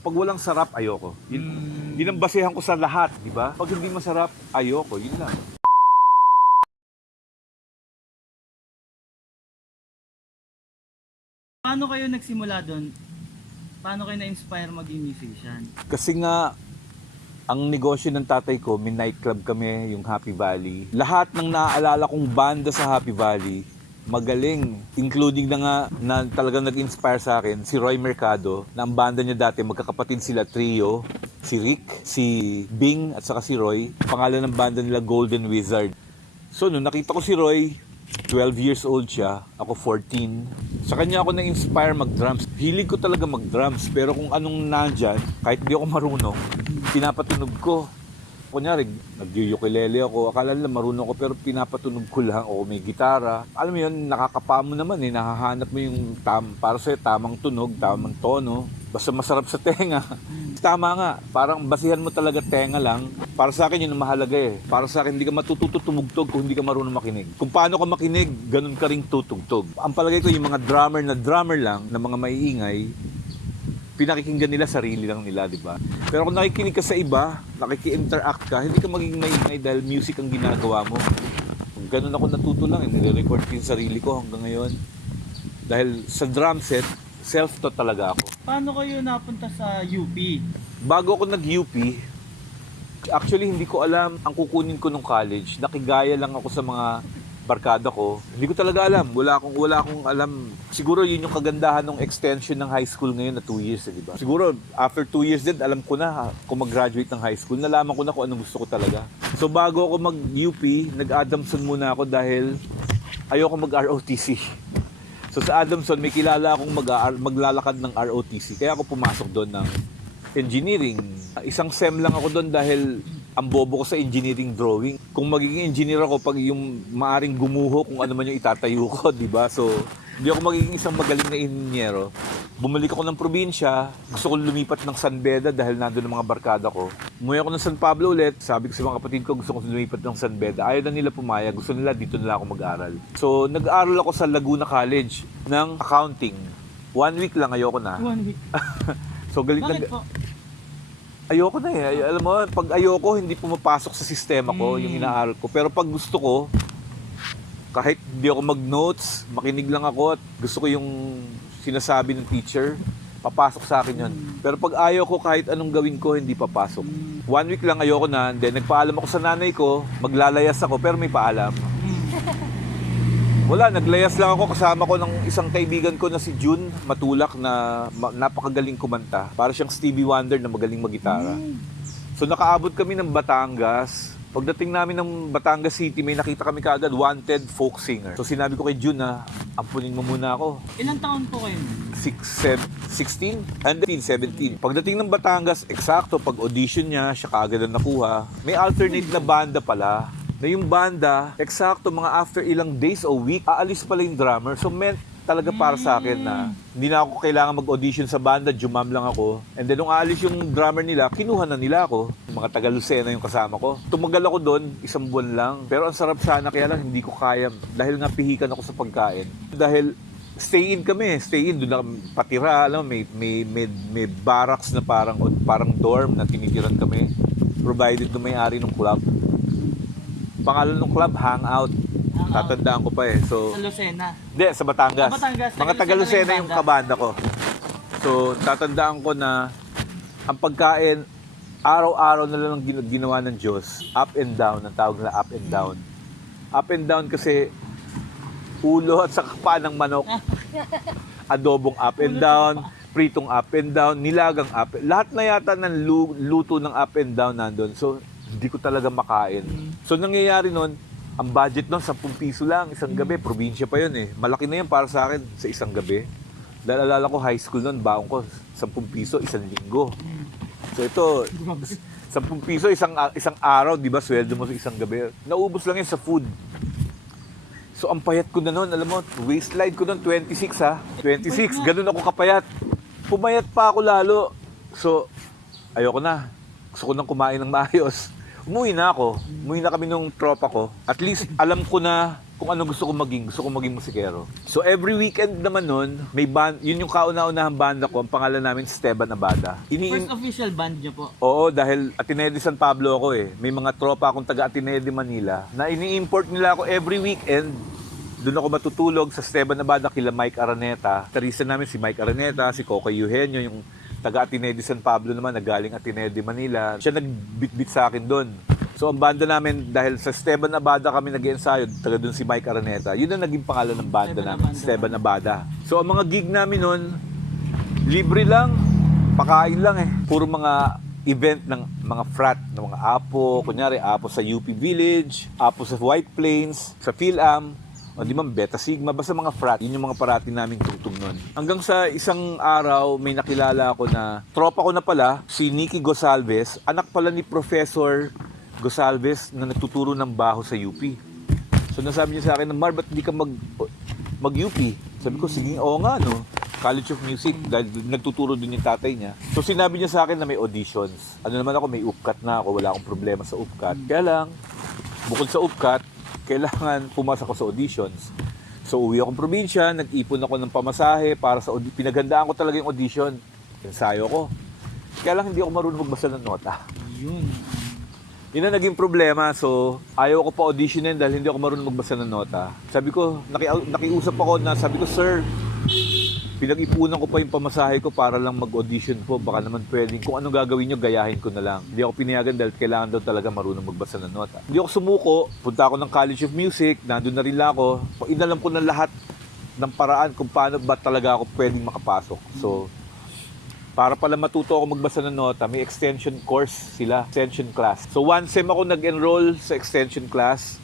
Pag walang sarap, ayoko. Yun ang basehan ko sa lahat, di ba? Pag hindi masarap, ayoko. Yun lang. Paano kayo nagsimula doon? Paano kayo na-inspire maging musician? Kasi nga, ang negosyo ng tatay ko, may nightclub kami, yung Happy Valley. Lahat ng naaalala kong banda sa Happy Valley, magaling. Including na nga na talagang nag-inspire sa akin, si Roy Mercado, na ang banda niya dati, magkakapatid sila trio, si Rick, si Bing, at saka si Roy. Pangalan ng banda nila, Golden Wizard. So, nung nakita ko si Roy, 12 years old siya, ako 14. Sa kanya ako na-inspire mag-drums. Hilig ko talaga mag-drums, pero kung anong nandyan, kahit di ako marunong, pinapatunog ko. Kunyari, nag-ukulele ako, akala nila marunong ako, pero pinapatunog ko lang, o may gitara. Alam mo yun, nakakapa mo naman nahahanap mo yung para sa'yo, tamang tunog, tamang tono. Basta masarap sa tenga. Tama nga, parang basihan mo talaga tenga lang. Para sa akin yun ang mahalaga eh. Para sa akin, hindi ka matututo tumugtog kung hindi ka marunong makinig. Kung paano ka makinig, ganun ka ring tutugtog. Ang palagay ko yung mga drummer lang, na mga maiingay, pinakikinggan nila sarili lang nila, di ba? Pero kung nakikinig ka sa iba, nakiki-interact ka, hindi ka magiging maingay dahil music ang ginagawa mo. Ganun ako natuto lang, nire-record ko yung sarili ko hanggang ngayon. Dahil sa drum set, self-taught talaga ako. Paano kayo napunta sa UP? Bago ako nag-UP, actually hindi ko alam ang kukunin ko nung college. Nakigaya lang ako sa mga barkada ko. Hindi ko talaga alam. Wala akong alam. Siguro yun yung kagandahan ng extension ng high school ngayon na 2 years, di ba? Siguro after 2 years din, alam ko na kung mag-graduate ng high school. Nalaman ko na kung anong gusto ko talaga. So bago ako mag-UP, nag-Adamson muna ako dahil ayoko mag-ROTC. So sa Adamson, may kilala akong maglalakad ng ROTC. Kaya ako pumasok doon ng engineering. Isang SEM lang ako doon dahil ang bobo ko sa engineering drawing. Kung magiging engineer ako, pag yung maaring gumuho kung ano man yung itatayo ko, di ba? So, hindi ako magiging isang magaling na inhinyero. Bumalik ako ng probinsya. Gusto ko lumipat ng San Beda dahil nandun ang mga barkada ko. Umuwi ako ng San Pablo ulit. Sabi ko sa mga kapatid ko, gusto ko lumipat ng San Beda. Ayaw na nila pumayag. Gusto nila dito nila ako mag-aral. So, nag-aaral ako sa Laguna College ng accounting. 1 week lang, ayoko na. 1 week. So, galit Bakit na... po? Ayoko na eh. Alam mo, pag ayoko, hindi pumapasok sa sistema ko yung inaaral ko. Pero pag gusto ko, kahit hindi ako mag-notes, makinig lang ako at gusto ko yung sinasabi ng teacher, papasok sa akin yun. Pero pag ayaw ko, kahit anong gawin ko, hindi papasok. 1 week lang ayoko na, then nagpaalam ako sa nanay ko, maglalayas ako, pero may paalam. Wala, naglayas lang ako, kasama ko ng isang kaibigan ko na si June Matulak na napakagaling kumanta. Para siyang Stevie Wonder na magaling mag-gitara. So nakaabot kami ng Batangas. Pagdating namin ng Batangas City, may nakita kami kaagad, wanted folk singer. So sinabi ko kay June na, ampunin mo muna ako. Ilang taon po kayo? 16 and 17. Pagdating ng Batangas, eksakto, pag audition niya, siya kaagad na nakuha. May alternate na banda pala. Na yung banda, eksakto mga after ilang days o week, aalis pala yung drummer. So meant talaga para sa akin na hindi na ako kailangan mag-audition sa banda, jumam lang ako. And then nung aalis yung drummer nila, kinuha na nila ako. Yung mga taga Lucena yung kasama ko. Tumagal ako doon, 1 buwan lang. Pero ang sarap sana, kaya lang hindi ko kaya. Dahil nga pihikan ako sa pagkain. Dahil stay in kami, doon na patira, alam, may barracks na parang dorm na tinitiran kami. Provided na may-ari ng club. Pangalan ng club, Hangout. Tatandaan ko pa eh. So, Sa Lucena. hindi, sa Batangas. Batangas. Mga taga Lucena yung kabanda ko. So, tatandaan ko na ang pagkain, araw-araw na lang ginawa ng Diyos. Up and down, ang tawag nila up and down. Up and down kasi ulo at saka paa ng manok. Adobong up and down, pritong up and down, nilagang up. Lahat na yata ng luto ng up and down nandun. So, hindi ko talaga makain. So, nangyayari nun, ang budget nun, 10 piso lang, isang gabi. Probinsya pa yun eh. Malaki na yan para sa akin sa isang gabi. Dahil alala ko, high school nun, baon ko, 10 piso, isang linggo. So, ito, 10 piso, isang araw, di ba, sweldo mo sa isang gabi. Naubos lang yan sa food. So, ang payat ko na nun, alam mo, waistline ko nun, 26 ha. 26, ganun ako kapayat. Pumayat pa ako lalo. So, ayoko na. Gusto ko nang kumain ng maayos. Umuwi na ako. Umuwi na kami nung tropa ko. At least alam ko na kung ano gusto kong maging musikero. So every weekend naman nun, may band, yun yung kauna-unahang banda ko, ang pangalan namin Esteban Abada. First official band niyo po. Oo, dahil Ateneo de San Pablo ako eh. May mga tropa akong taga Ateneo de Manila na ini-import nila ako every weekend. Doon ako matutulog sa Esteban Abada kila Mike Araneta. Tarisa namin si Mike Araneta, si Coco Eugenio, yung taga Ateneo de San Pablo naman, nagaling Ateneo de Manila. Siya nagbitbit sa akin doon. So ang banda namin, dahil sa Esteban Abada kami nag-ensayo, taga doon si Mike Araneta, yun ang naging pangalan ng banda namin, Esteban Abada. So ang mga gig namin noon, libre lang, pakain lang eh. Puro mga event ng mga frat, ng mga apo, kunyari apo sa UP Village, apo sa White Plains, sa PhilAm, o di man Beta Sigma, basta mga frat, yun yung mga parati naming tugtog nun. Hanggang sa isang araw, may nakilala ako na, tropa ko na pala, si Nicky Gosalves, anak pala ni Professor Gosalves na nagtuturo ng baho sa UP. So nasabi niya sa akin, Mar, ba't di ka mag-UP? Sabi ko, sige, oo nga, no? College of Music, dahil nagtuturo din yung tatay niya. So sinabi niya sa akin na may auditions. Ano naman ako, may UPCAT na ako, wala akong problema sa UPCAT. Kaya lang, bukod sa UPCAT, kailangan pumasok ako sa auditions. So uwi akong probinsya, nag-ipon ako ng pamasahe para sa pinaghandaan ko talaga yung audition. Ensayo ko. Kaya lang hindi ako marunong magbasa ng nota. Yun ang naging problema. So ayaw ko pa auditionin dahil hindi ako marunong magbasa ng nota. Sabi ko, nakiusap ako na sabi ko, sir, pinag-ipunan ko pa yung pamasahe ko para lang mag-audition po. Baka naman pwedeng, kung anong gagawin nyo, gayahin ko na lang. Hindi ako pinayagan dahil kailangan daw talaga marunong magbasa ng nota. Hindi ako sumuko. Punta ako ng College of Music. Nandun na rin lang ako. Inalam ko na lahat ng paraan kung paano ba talaga ako pwedeng makapasok. So, para pala matuto ako magbasa ng nota, may extension course sila. Extension class. So, one sem ako nag-enroll sa extension class.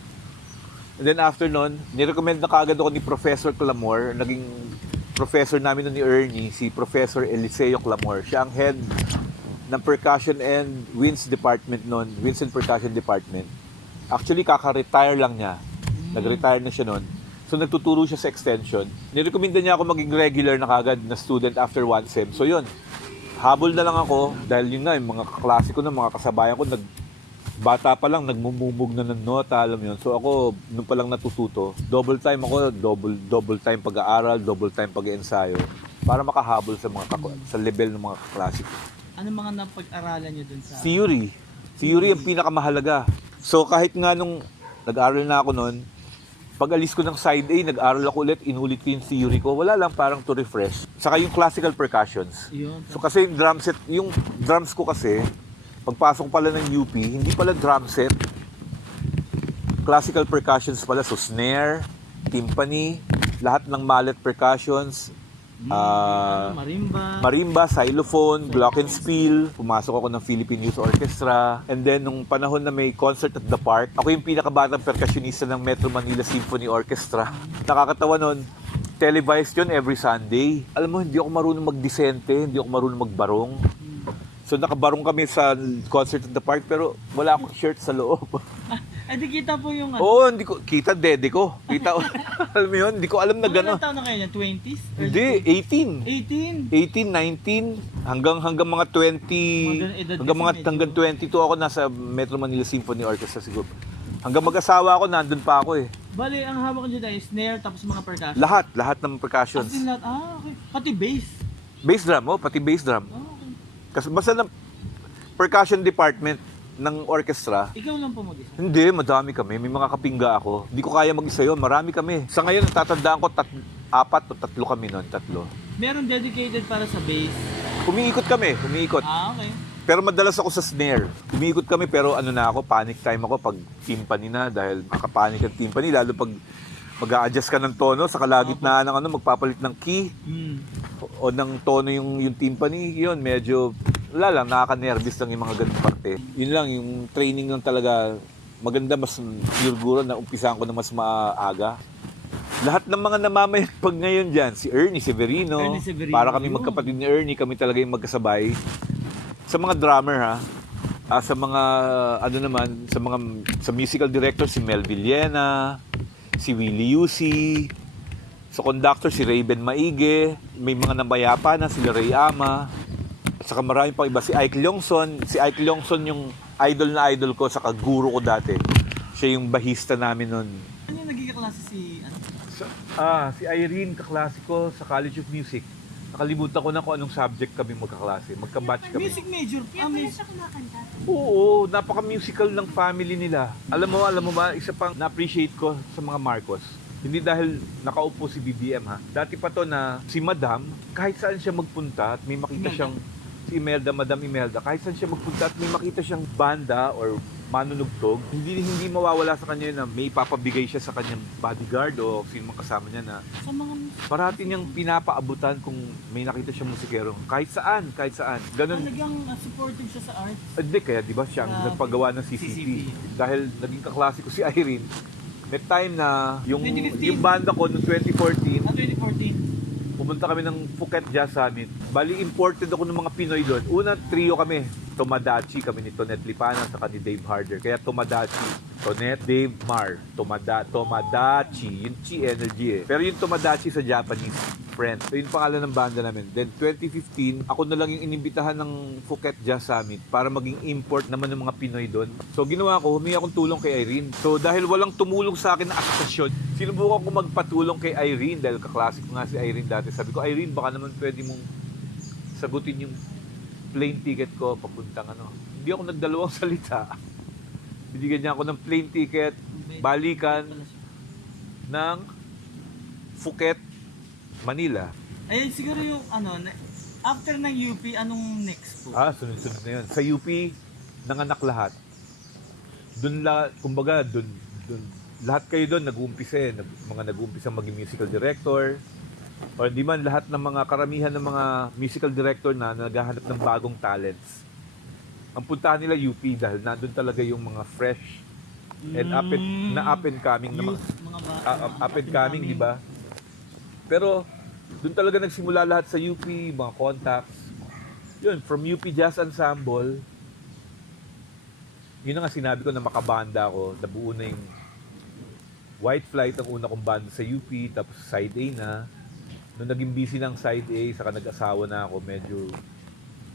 And then after nun, nirecommend na kagad ako ni Professor Clamor. Naging professor namin ni Ernie, si Professor Eliseo Clamor. Siya ang head ng Percussion and Winds Department noon, Winds and Percussion Department. Actually, kaka-retire lang niya. Nag-retire na siya noon. So, nagtuturo siya sa extension. Nirekomenda niya ako maging regular na kagad na student after one sem. So, yun. Habol na lang ako dahil yun nga, yung mga kaklase ko na, mga kasabayan ko, bata pa lang, nagmumubog na ng nota, alam yun. So ako, nung pa lang natututo, double time ako, double time pag-aaral, double time pag-ensayo, para makahabol sa sa level ng mga kaklase ko. Ano mga napag-aralan niyo dun sa... Theory. Theory ang pinakamahalaga. So kahit nga nung nag-aaral na ako noon, pag alis ko ng side A, nag-aaral ako ulit, inulit ko yung theory ko, wala lang, parang to refresh. Saka yung classical percussions. Yun. So kasi yung drums ko kasi, pagpasok pala ng UP, hindi pala drum set. Classical percussions pala. So snare, timpani, lahat ng mallet percussions, marimba, xylophone, glockenspiel. Pumasok ako ng Philippine Youth Orchestra. And then, nung panahon na may concert at the park, ako yung pinakabatang percussionista ng Metro Manila Symphony Orchestra. Nakakatawa nun, televised yun every Sunday. Alam mo, hindi ako marunong magdisente, hindi ako marunong magbarong. So nakabarong kami sa concert at the park pero wala akong shirt sa loob. Di kita po yung... Oo, hindi ko. Kita, dede ko. Kita, alam mo yun, hindi ko alam na gano'n. Ilang taon na kayo niya? 20s? Hindi, 18. 18, 19, hanggang mga 20, hanggang 22 ako nasa Metro Manila Symphony Orchestra siguro. Hanggang mag-asawa ako, nandun pa ako eh. Bali, ang hawak ko dyan ay snare tapos mga percussion. Lahat ng percussions. Okay. Pati bass. Bass drum, pati bass drum. Okay. Kasi basta ng percussion department ng orchestra. Ikaw lang po mag-isa? Hindi, madami kami. May mga kapingga ako. Hindi ko kaya mag-isa yun. Marami kami. Sa ngayon, natatandaan ko 4 o 3 kami noon. 3. Meron dedicated para sa bass? Umiikot kami. Okay. Pero madalas ako sa snare. Umiikot kami pero panic time ako pag timpani na dahil makapanic ang timpani. Lalo pag mag-a-adjust ka ng tono sa kalagitnaan ng magpapalit ng key. O ng tono yung timpani, yun, medyo, wala lang, nakaka-nervous lang yung mga ganung parte. Yun lang, yung training lang talaga, maganda, mas siguro na umpisahan ko na mas maaga. Lahat ng mga namamayagpag ngayon dyan, si Ernie Severino, para kami magkapatid ni Ernie, kami talaga yung magkasabay. Sa mga drummer sa mga, sa musical director, si Mel Villena, si Willie Yusi, sa conductor, si Raven Maige. May mga namayapa na, sila Ray Ama. At saka marami pang iba. Si Ike Longson. Si Ike Longson yung idol na idol ko, saka guru ko dati. Siya yung bahista namin nun. Ano yung naging kaklase si, ano? Si Irene, kaklase ko sa College of Music. Nakalimutan ko na kung anong subject kami magkaklase. Magka-batch kami. Music major. Kaya pala siya kumakanta. Oo, napaka-musical ng family nila. Alam mo ba, isa pang na-appreciate ko sa mga Marcos. Hindi dahil nakaupo si BBM ha. Dati pa to na si Madam, kahit saan siya magpunta at may makita siyang si Imelda, Madam Imelda, kahit saan siya magpunta at may makita siyang banda or manunugtog, hindi mawawala sa kanya na may ipapabigay siya sa kanyang bodyguard o sino mang kasama niya na Sa mga parati niyang pinapaabutan kung may nakita siyang musikero. Kahit saan. Ganun. talagang supportive siya sa art. Hindi, kaya di ba siya ang Grabe. nagpagawa ng CCP. CCP. Dahil naging kaklase ko si Irene, may time na yung 2015. banda ko noong 2014, 2014. pumunta kami ng Phuket Jazz Summit. Bali, imported ako ng mga Pinoy doon. Una, trio kami. Tomodachi kami ni Tonet Lipana saka ni Dave Harder. Kaya Tomodachi. Tonet, Dave, Mar. Tomodachi. Yung chi energy eh. Pero yung Tomodachi sa Japanese, friend. So, yung pangalan ng banda namin. Then 2015, ako na lang yung inimbitahan ng Phuket Jazz Summit para maging import naman ng mga Pinoy doon. So ginawa ko, humingi akong tulong kay Irene. So dahil walang tumulong sa akin na asosasyon, sinubukan ko magpatulong kay Irene dahil kaklase ko nga si Irene dati. Sabi ko, Irene, baka naman pwede mong sagutin yung plane ticket ko papuntang ano. Hindi ako nagdalawang salita. Binigyan niya ako ng plane ticket, balikan ng Phuket, Manila. Ayun, siguro yung ano, after ng UP, anong next po? Sunod-sunod na yun. Sa UP, nanganak lahat. Kumbaga, lahat kayo doon nag-uumpisa eh. Mga nag-uumpisa maging musical director. O hindi man, lahat ng mga karamihan ng mga musical director na naghahanap ng bagong talents. Ang puntahan nila UP dahil nandun talaga yung mga fresh and up and coming na mga, Youth, mga up and coming, di ba? Pero doon talaga nagsimula lahat sa UP, mga contacts. Yun, from UP Jazz Ensemble, yun nga sinabi ko na makabanda ako, nabuo na yung White Flight ang una kong banda sa UP, tapos side A na. Nung naging busy ng side A, saka nag-asawa na ako, medyo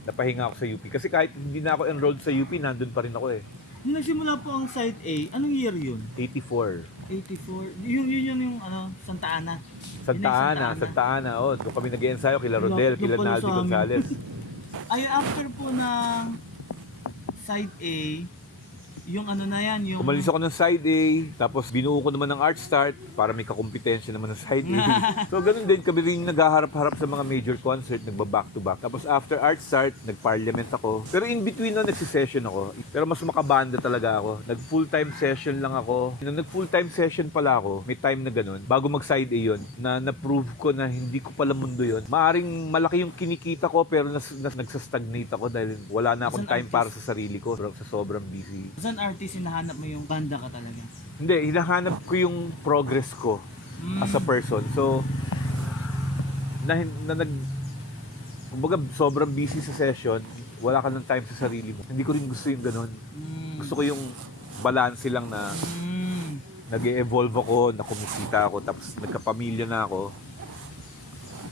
napahinga ako sa UP. Kasi kahit hindi na ako enrolled sa UP, nandun pa rin ako eh. Nung nagsimula po ang Site A, anong year yun? 84. 84. Yung ano, Santa Ana. Santa Ana. Oh, doon kami nag-ensayo kila Rodel, Doon kila pala Naldi sa amin. Gonzalez. Ay, after po ng Site A, yung ano na yan, yung... Umalis ako ng side A, tapos binuo ko naman ng Art Start para may kakumpetensya naman ng side A. So ganun din, kami rin naghaharap-harap sa mga major concert, nagba-back-to-back. Tapos after Art Start, nag-parliament ako. Pero in between na nagsisession ako. Pero mas makabanda talaga ako. Nag-full-time session lang ako. Nung nag-full-time session pala ako, may time na ganun, bago mag-side A yun, na na-prove ko na hindi ko pala mundo yun. Maaring malaki yung kinikita ko, pero nagsastagnate ako dahil wala na akong time para sa sarili ko. Sa sobrang busy. As an artist, hinahanap mo yung banda ka talaga. Hindi, hinahanap ko yung progress ko as a person. So, kumbaga, sobrang busy sa session, wala ka ng time sa sarili mo. Hindi ko rin gusto yung ganun. Gusto ko yung balance lang na nag-e-evolve ako, na kumisita ako, tapos nagkapamilya na ako.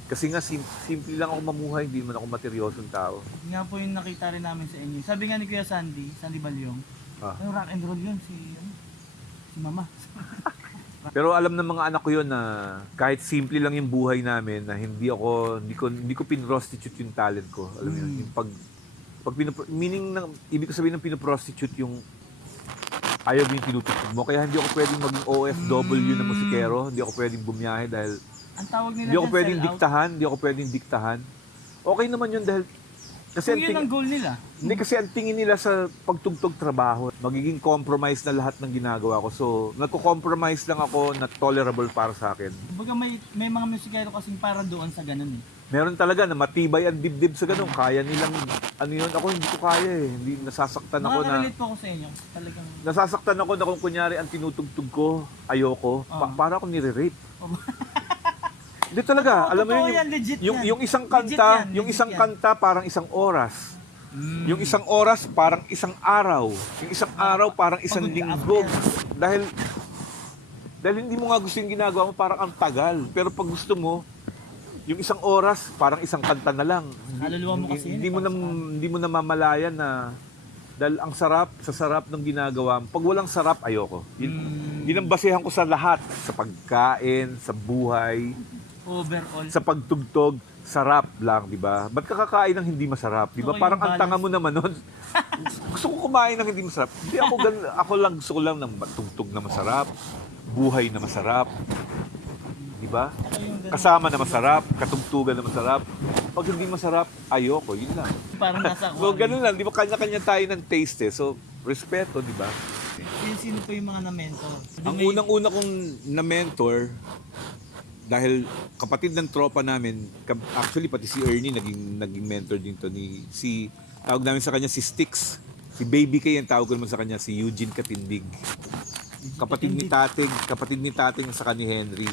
Kasi nga, simple lang ako mamuhay, hindi man ako materyosong tao. Yun nga po yung nakita rin namin sa inyo. Sabi nga ni Kuya Sandy Balyong, yung rock and roll yun, si Mama. Pero alam ng mga anak ko yun na kahit simple lang yung buhay namin, na hindi ko pinrostitute yung talent ko. Alam mo yun, yung meaning ng, ibig ko sabihin ng pinoprostitute yung ayaw mo yung tinutupog mo. Kaya hindi ako pwedeng maging OFW na musikero, hindi ako pwedeng bumiyahe dahil Ang tawag nila hindi ako dyan, pwedeng sell out. hindi ako pwedeng diktahan. Okay naman yun dahil kasi Kung yun ang goal nila. hindi kasi ang tingin nila sa pagtugtog trabaho, magiging compromise na lahat ng ginagawa ko. So, nagko-compromise lang ako na tolerable para sa akin. Kumbaga may mga musikero kasing para doon sa ganun eh. Meron talaga na matibay ang dibdib sa ganun. Kaya nilang, ano yun, ako hindi ko kaya eh. Hindi, nasasaktan ako na, Nakaka-relate po ako sa inyo. Talagang, nasasaktan ako na kung kunyari ang tinutugtog ko, ayoko, para ako nire-rape. Hindi talaga, Oo, alam mo totoo yun, yan, legit yung, yan. yung isang Legit kanta, yan, yung legit isang yan. kanta parang isang oras. Yung isang oras parang isang araw. Yung isang araw parang isang Pagod ka linggo. after. Dahil hindi mo nga gusto yung ginagawa mo, parang ang tagal. Pero pag gusto mo, yung isang oras parang isang kanta na lang. Kaluluwa mo kasi yun, Hindi mo namamalayan na Dahil ang sarap, sa sarap ng ginagawa. Pag walang sarap, ayoko. Yun ang basehan ko sa lahat. Sa pagkain, sa buhay, Overall. sa pagtugtog, sarap lang, di ba? Ba't ka kakain ng hindi masarap? Di ba? Oo, Parang yung ang tanga balance. mo naman nun. Gusto ko kumain ng hindi masarap. Hindi ako ako lang gusto ko lang ng tugtog na masarap, buhay na masarap. Di ba? Saka yung ganun, Kasama na masarap, katugtugan na masarap. Pag hindi masarap, ayoko, yun lang. parang nasa So, aquarium. ganun lang. Di ba? Kanya-kanya tayo ng taste eh. So, respeto, di ba? Sino po yung mga na-mentor? Ang unang-una kong na-mentor, dahil kapatid ng tropa namin, actually pati si Ernie naging mentor din to ni tawag namin sa kanya si Sticks. Si Baby K ang tawag ko naman sa kanya, si Eugene Katindig. Kapatid ni Tating sa ni Henry.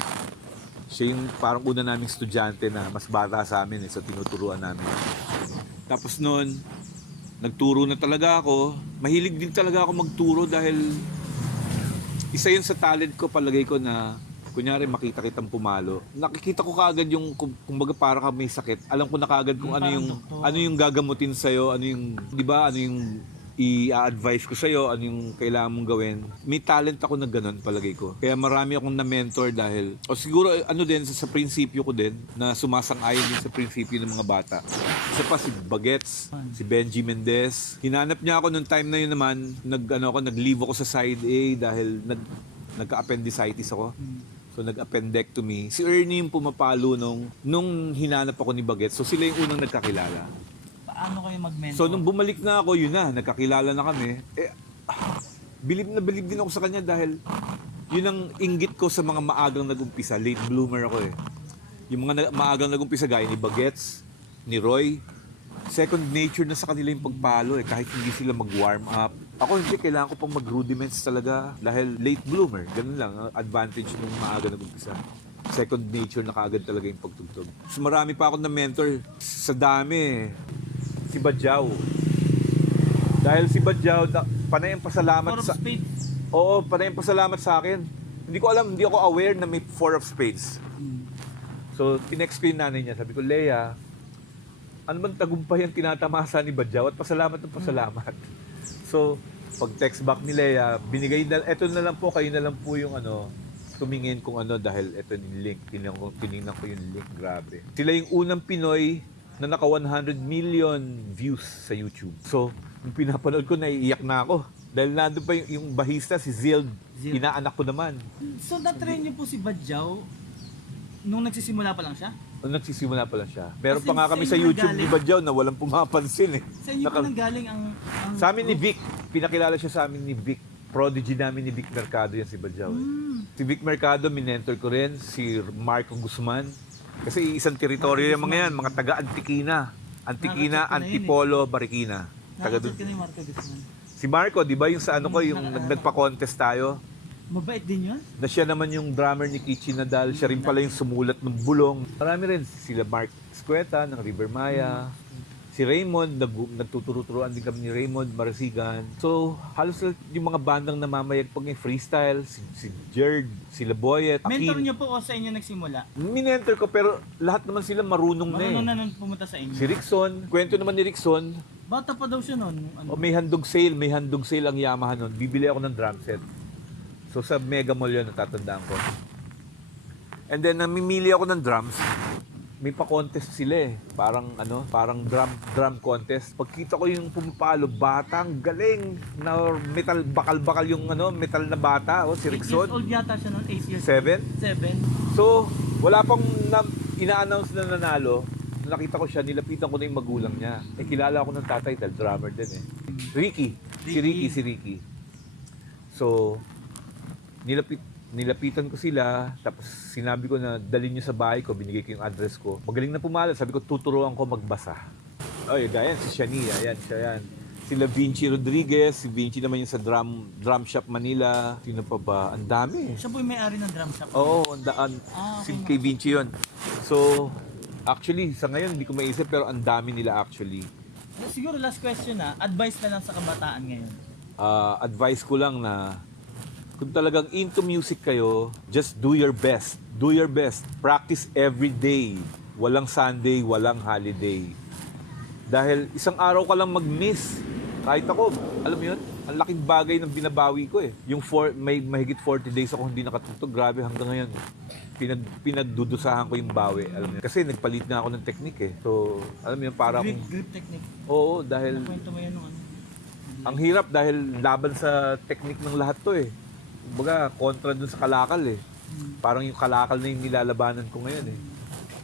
Siya yung parang una naming estudyante na mas bata sa amin so tinuturuan namin. Tapos noon, nagturo na talaga ako. Mahilig din talaga ako magturo dahil isa yun sa talent ko, palagay ko na kunyari makita kitang pumalo. Nakikita ko kaagad yung kumbaga para ka may sakit. Alam ko na kaagad kung ano yung gagamutin sa ano yung 'di ba? Ano yung i-advise ko sa ano yung kailangan mong gawin. May talent ako na ganun palagay ko. Kaya marami akong na-mentor dahil o siguro din sa prinsipyo ko din na sumasang-ayon din sa prinsipyo ng mga bata. Isa pa si Bagets, si Benji Mendez. Hinanap niya ako nung time na yun naman, nag-leave ako sa side A dahil nagka-appendicitis ako. So nag-appendectomy. Si Ernie yung pumapalo nung hinanap ako ni Bagets. So sila yung unang nagkakilala. Paano kayo mag-mentor? So nung bumalik na ako, yun na, nagkakilala na kami. Bilib na bilib din ako sa kanya dahil yun ang inggit ko sa mga maagang nag-umpisa. Late bloomer ako eh. Yung mga maagang nag-umpisa gaya ni Bagets, ni Roy, second nature na sa kanila yung pagpalo eh. Kahit hindi sila mag-warm up. Ako hindi, kailangan ko pang mag-rudiments talaga dahil late bloomer. Ganun lang, ang advantage ng maaga nag-umpisa. Second nature na kaagad talaga yung pagtugtog. So marami pa ako na mentor sa dami. Si Badyaw. Dahil si Badyaw, panay ang pasalamat Four of sa... Spades. Oo, panay ang pasalamat sa akin. Hindi ko alam, hindi ako aware na may 4 of spades. So, tinext ko yung nanay niya. Sabi ko, Leia, ano bang tagumpay ang tinatamasa ni Badyaw? At pasalamat ng pasalamat. So, pag text back ni Leia, binigay na, eto na lang po, kayo na lang po yung tumingin kung dahil eto yung link. Tinignan ko yung link, grabe. Sila yung unang Pinoy na naka 100 million views sa YouTube. So, nung pinapanood ko, naiiyak na ako. Dahil nandun pa yung bahista, si Zild. Inaanak ko naman. So, na-train niyo po si Badyaw nung nagsisimula pa lang siya? Nung nagsisimula pa lang siya. Meron Kasi pa nga kami sa sa inyo YouTube ni nanggaling. Badyaw na walang pumapansin eh. Sa inyo po nanggaling ang Sa amin ni Vic, pinakilala siya sa amin ni Vic. Prodigy namin ni Vic Mercado yan si Badyaw. Si Vic Mercado, minentor ko rin. Si Marco Guzman. Kasi isang teritoryo yung mga yan, mga taga-Antikina. Antikina, Nakakachat ko na yun Antipolo, Marikina. Taga Nakakasal doon. ka ni Marco Guzman. Si Marco, di ba yung sa ko, yung nagpa-contest tayo, Mabait din yun? na siya naman yung drummer ni Kichi Nadal, siya rin pala yung sumulat ng Bulong. Marami rin, sila Mark Escueta ng River Maya, si Raymond, nagtuturo-turuan din kami ni Raymond Marasigan. So, halos yung mga bandang namamayagpag ng freestyle, si Jerd, sila Boyet, Mentor Akin. niyo po o sa inyo nagsimula? Minentor ko, pero lahat naman sila marunong na eh. Marunong na nung pumunta sa inyo. Si Rickson, kwento naman ni Rickson, Bata pa daw siya noon. may handog sale ang Yamaha nun. Bibili ako ng drum set. So sa Mega Mall yun, natatandaan ko. And then namimili ako ng drums. May pa-contest sila eh. Parang drum contest. Pagkita ko yung pumapalo, batang galing na metal, bakal-bakal yung metal na bata, si 8 years Rickson. old yata siya noon, 8 years 7. 7. So, wala pang ina-announce na nanalo. Nakita ko siya, nilapitan ko na yung magulang niya. Kilala ako ng tatay dahil drummer din eh. Ricky. Si Ricky. So, nilapitan ko sila, tapos sinabi ko na dalhin niyo sa bahay ko, binigay ko yung address ko. Magaling na pumala, sabi ko tuturuan ko magbasa. Ay, ayan si Shania, ayan siya yan. Sila Vinci Rodriguez, si Vinci naman yung sa drum shop Manila. Sino pa ba? Ang dami. Siya po yung may-ari ng drum shop. Oo, si okay. kay Vinci yun. So, actually, sa ngayon hindi ko maisip pero ang dami nila actually. Siguro last question advice na lang sa kabataan ngayon. Advice ko lang na kung talagang into music kayo, just do your best. Do your best. Practice every day. Walang Sunday, walang holiday. Dahil isang araw ka lang mag-miss, Kahit ako, alam mo yun, ang laking bagay ng binabawi ko eh. Yung may mahigit 40 days ako hindi nakatugtog, grabe hanggang ngayon. Pinagdudusahan ko yung bawi, alam mo yun. Kasi nagpalit nga ako ng technique eh. So, alam mo yun, para akong... Grip technique. Oo, dahil... Kwento mo yan nung ano. Ang hirap dahil laban sa technique ng lahat to eh. Kumbaga, kontra dun sa kalakal eh. Parang yung kalakal na yung nilalabanan ko ngayon eh.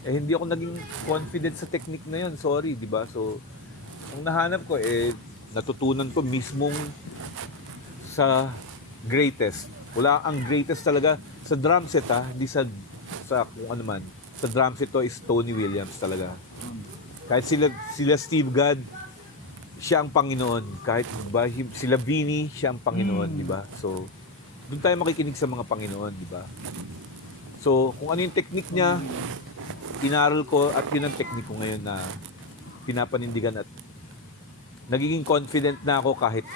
Eh hindi ako naging confident sa technique na yun, sorry, di ba? So, ang nahanap ko eh, natutunan ko mismong sa greatest. Wala ang greatest talaga sa drum set ha, hindi sa kung ano man. Sa drum set to is Tony Williams talaga. Kahit sila Steve Gadd, siya ang Panginoon. Kahit diba, sila Vinny, siya ang Panginoon, di ba? So, doon tayo makikinig sa mga Panginoon, di ba? So, kung ano yung technique niya, inaral ko at yun ang technique ko ngayon na pinapanindigan at nagiging confident na ako kahit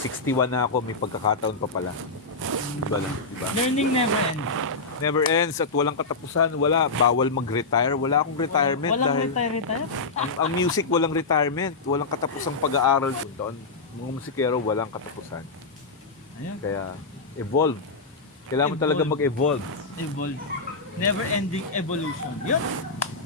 61 na ako, may pagkakataon pa pala. Diba lang, diba? Learning never ends. Never ends at walang katapusan, wala. Bawal mag-retire. Wala akong retirement Walang dahil retire? ang music walang retirement. Walang katapusang pag-aaral. Mga musikero walang katapusan. Ayun. Kaya evolve. Kailangan mo talaga mag-evolve. Evolve. Never ending evolution. Yun.